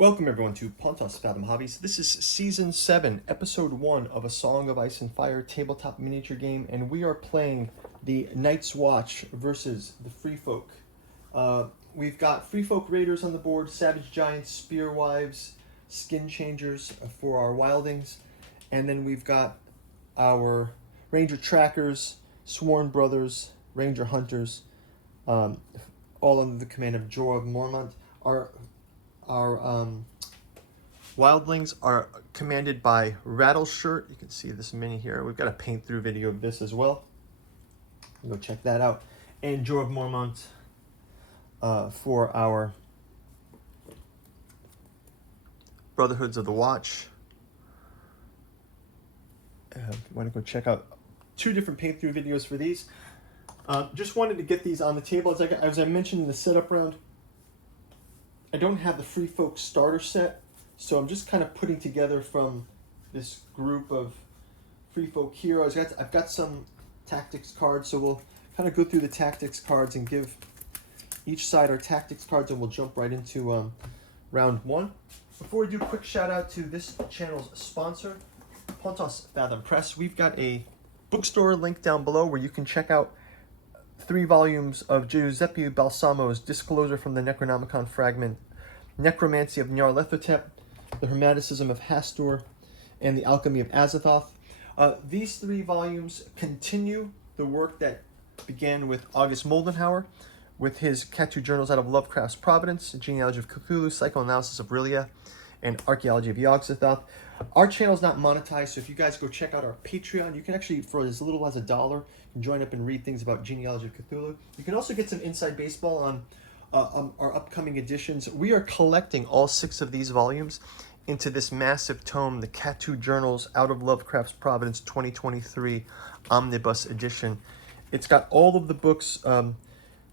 Welcome everyone to Pontos Fathom Hobbies. This is Season 7, Episode 1 of A Song of Ice and Fire tabletop miniature game, and we are playing the Nightswatch versus the Freefolk. We've got Freefolk Raiders on the board, Savage Giants, Spearwives, Skin Changers for our Wildings, and then we've got our Ranger Trackers, Sworn Brothers, Ranger Hunters, all under the command of Jorah Mormont. Our wildlings are commanded by Rattleshirt. You can see this mini here. We've got a paint through video of this as well. Go check that out. And Jorah Mormont for our Brotherhoods of the Watch. Want to go check out two different paint through videos for these. Just wanted to get these on the table. As I mentioned in the setup round, I don't have the Freefolk starter set, so I'm just kind of putting together from this group of Freefolk heroes. I've got some tactics cards, so we'll kind of go through the tactics cards and give each side our tactics cards, and we'll jump right into round one. Before we do, quick shout out to this channel's sponsor, Pontos Fathom Press. We've got a bookstore link down below where you can check out 3 volumes of Giuseppe Balsamo's Disclosure from the Necronomicon Fragment, Necromancy of Nyarlathotep, The Hermeticism of Hastur, and The Alchemy of Azathoth. These 3 volumes continue the work that began with August Moldenhauer with his Catu Journals out of Lovecraft's Providence, Genealogy of Cthulhu, Psychoanalysis of Rillia, and Archaeology of Yog-Sothoth. Our channel's not monetized, so if you guys go check out our Patreon, you can actually, for as little as $1, you can join up and read things about Genealogy of Cthulhu. You can also get some inside baseball on our upcoming editions. We are collecting all 6 of these volumes into this massive tome, the Catu Journals out of Lovecraft's Providence 2023 Omnibus Edition. It's got all of the books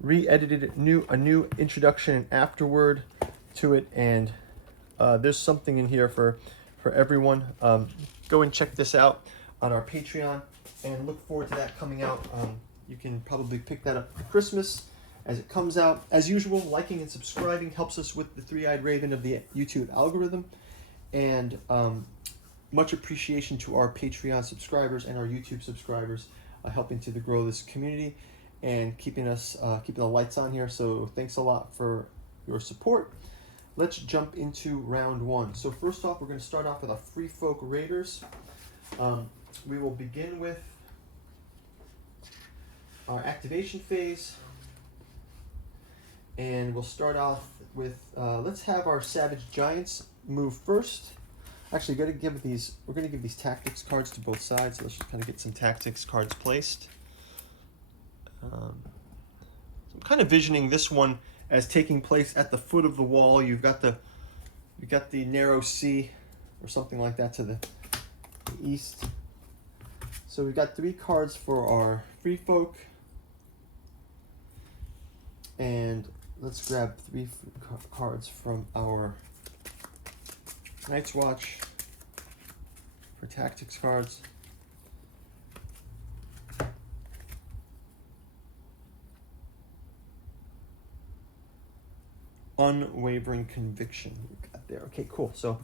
re-edited, a new introduction and afterword to it, and there's something in here for everyone. Go and check this out on our Patreon and look forward to that coming out. You can probably pick that up for Christmas as it comes out. As usual, liking and subscribing helps us with the three-eyed raven of the YouTube algorithm, and much appreciation to our Patreon subscribers and our YouTube subscribers, helping to grow this community and keeping the lights on here. So thanks a lot for your support. Let's jump into round one. So first off, we're going to start off with our Freefolk Raiders. We will begin with our activation phase, and we'll start off with let's have our Savage Giants move first. Actually, we're going to give these tactics cards to both sides. So let's just kind of get some tactics cards placed. So I'm kind of visioning this one as taking place at the foot of the wall. You've got the narrow sea or something like that to the east. So we've got 3 cards for our Freefolk, and let's grab 3 cards from our Nightswatch for tactics cards. Unwavering Conviction. We've got there. Okay, cool. So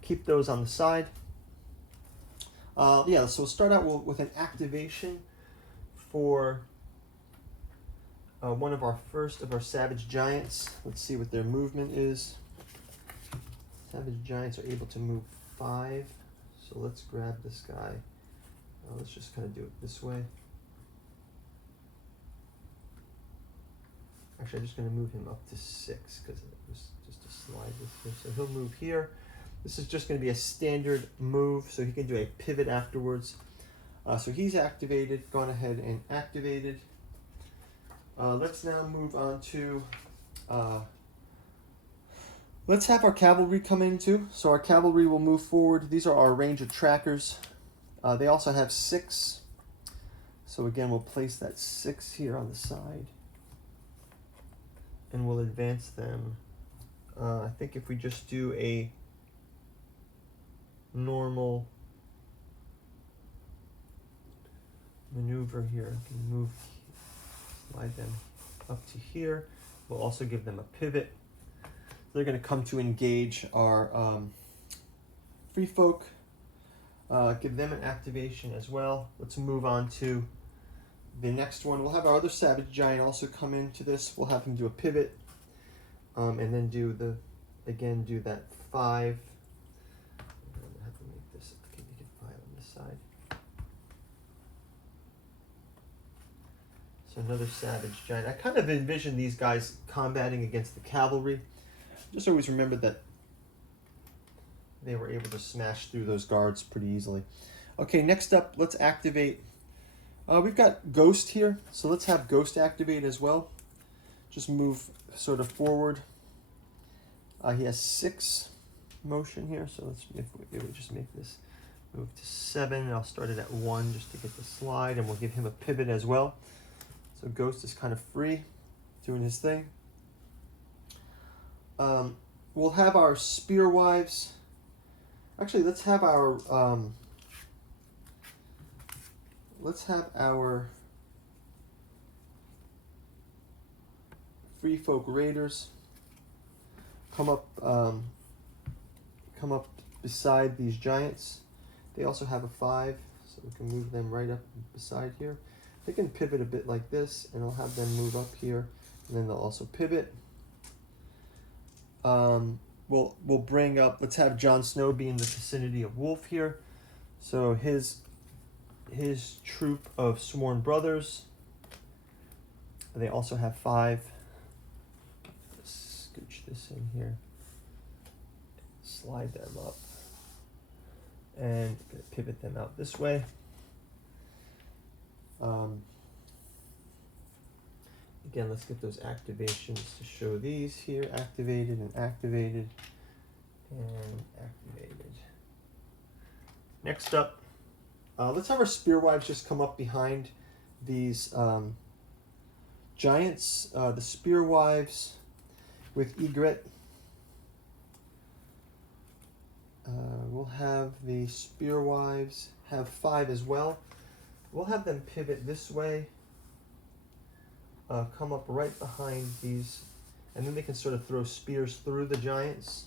keep those on the side. So we'll start out with an activation for one of our first of our Savage Giants. Let's see what their movement is. Savage Giants are able to move 5. So let's grab this guy. Let's just kind of do it this way. Actually, I'm just going to move him up to 6 because it was just to slide this here. So he'll move here. This is just going to be a standard move, so he can do a pivot afterwards. So he's activated, gone ahead and activated. Let's now move on to, let's have our cavalry come in too. So our cavalry will move forward. These are our Ranger Trackers. They also have 6. So again, we'll place that 6 here on the side, and we'll advance them. I think if we just do a normal maneuver here, we can slide them up to here. We'll also give them a pivot. They're going to come to engage our Freefolk. Give them an activation as well. Let's move on to the next one. We'll have our other Savage Giant also come into this. We'll have him do a pivot, and then do the, again, do that 5. I'm gonna have to make this, can you get 5 on this side? So another Savage Giant. I kind of envision these guys combating against the cavalry. Just always remember that they were able to smash through those guards pretty easily. Okay, next up, let's activate. We've got Ghost here, so let's have Ghost activate as well. Just move sort of forward. He has 6 motion here, so let's just make this move to 7. I'll start it at 1 just to get the slide, and we'll give him a pivot as well. So Ghost is kind of free, doing his thing. We'll have our Spearwives. Actually, let's have our Freefolk Raiders come up beside these giants. They also have a 5, so we can move them right up beside here. They can pivot a bit like this, and I'll have them move up here, and then they'll also pivot. We'll bring up, let's have Jon Snow be in the vicinity of Wolf here. So his troop of sworn brothers, they also have 5. Let's scooch this in here. Slide them up. And pivot them out this way. Again, let's get those activations to show these here. Activated and activated and activated. Next up, let's have our Spearwives just come up behind these giants. The Spearwives with Egret. We'll have the Spearwives have 5 as well. We'll have them pivot this way. Come up right behind these, and then they can sort of throw spears through the giants.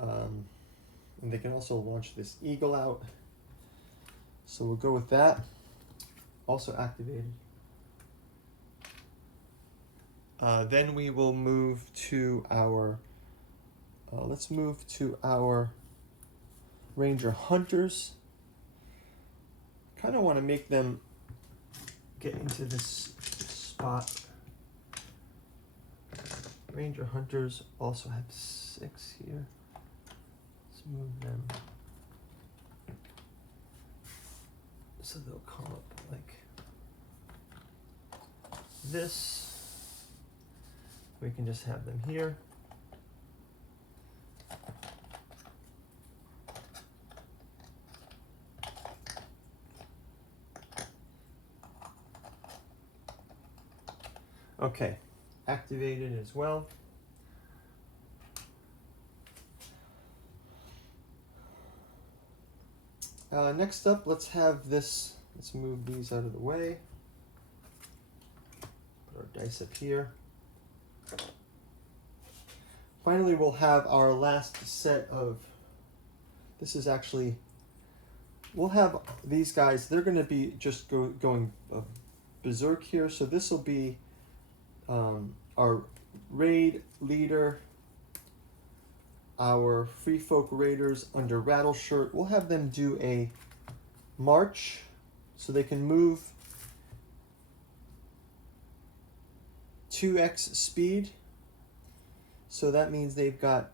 And they can also launch this eagle out. So we'll go with that. Also activated. Then we will move to our, let's move to our Ranger Hunters. Kind of want to make them get into this spot. Ranger Hunters also have 6 here. Let's move them so they'll come up like this. We can just have them here. Okay, activated as well. Next up, let's have this, let's move these out of the way. Put our dice up here. Finally, we'll have our last set of, this is actually, we'll have these guys, they're going to be just going berserk here. So this will be our raid leader, our Freefolk Raiders under Rattleshirt. We'll have them do a march so they can move 2x speed. So that means they've got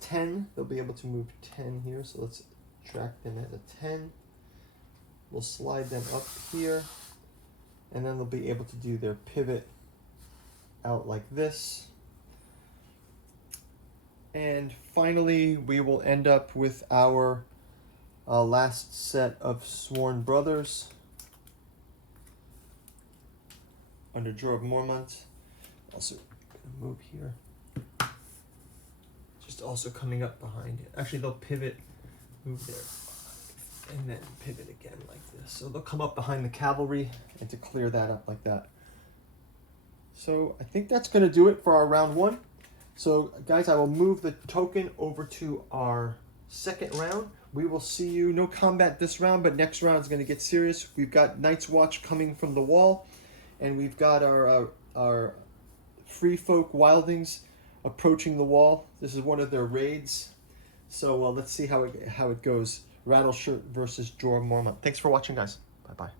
10. They'll be able to move 10 here. So let's track them at a 10. We'll slide them up here. And then they'll be able to do their pivot out like this. And finally, we will end up with our last set of Sworn Brothers under Jorah Mormont. Also gonna move here. Just also coming up behind it. Actually, they'll pivot, move there, and then pivot again like this. So they'll come up behind the cavalry and to clear that up like that. So I think that's going to do it for our round one. So guys, I will move the token over to our second round. We will see you, no combat this round, but next round is going to get serious. We've got Nightswatch coming from the wall, and we've got our Freefolk wildlings approaching the wall. This is one of their raids. So let's see how it goes. Rattleshirt versus Jorah Mormont. Thanks for watching, guys. Bye-bye.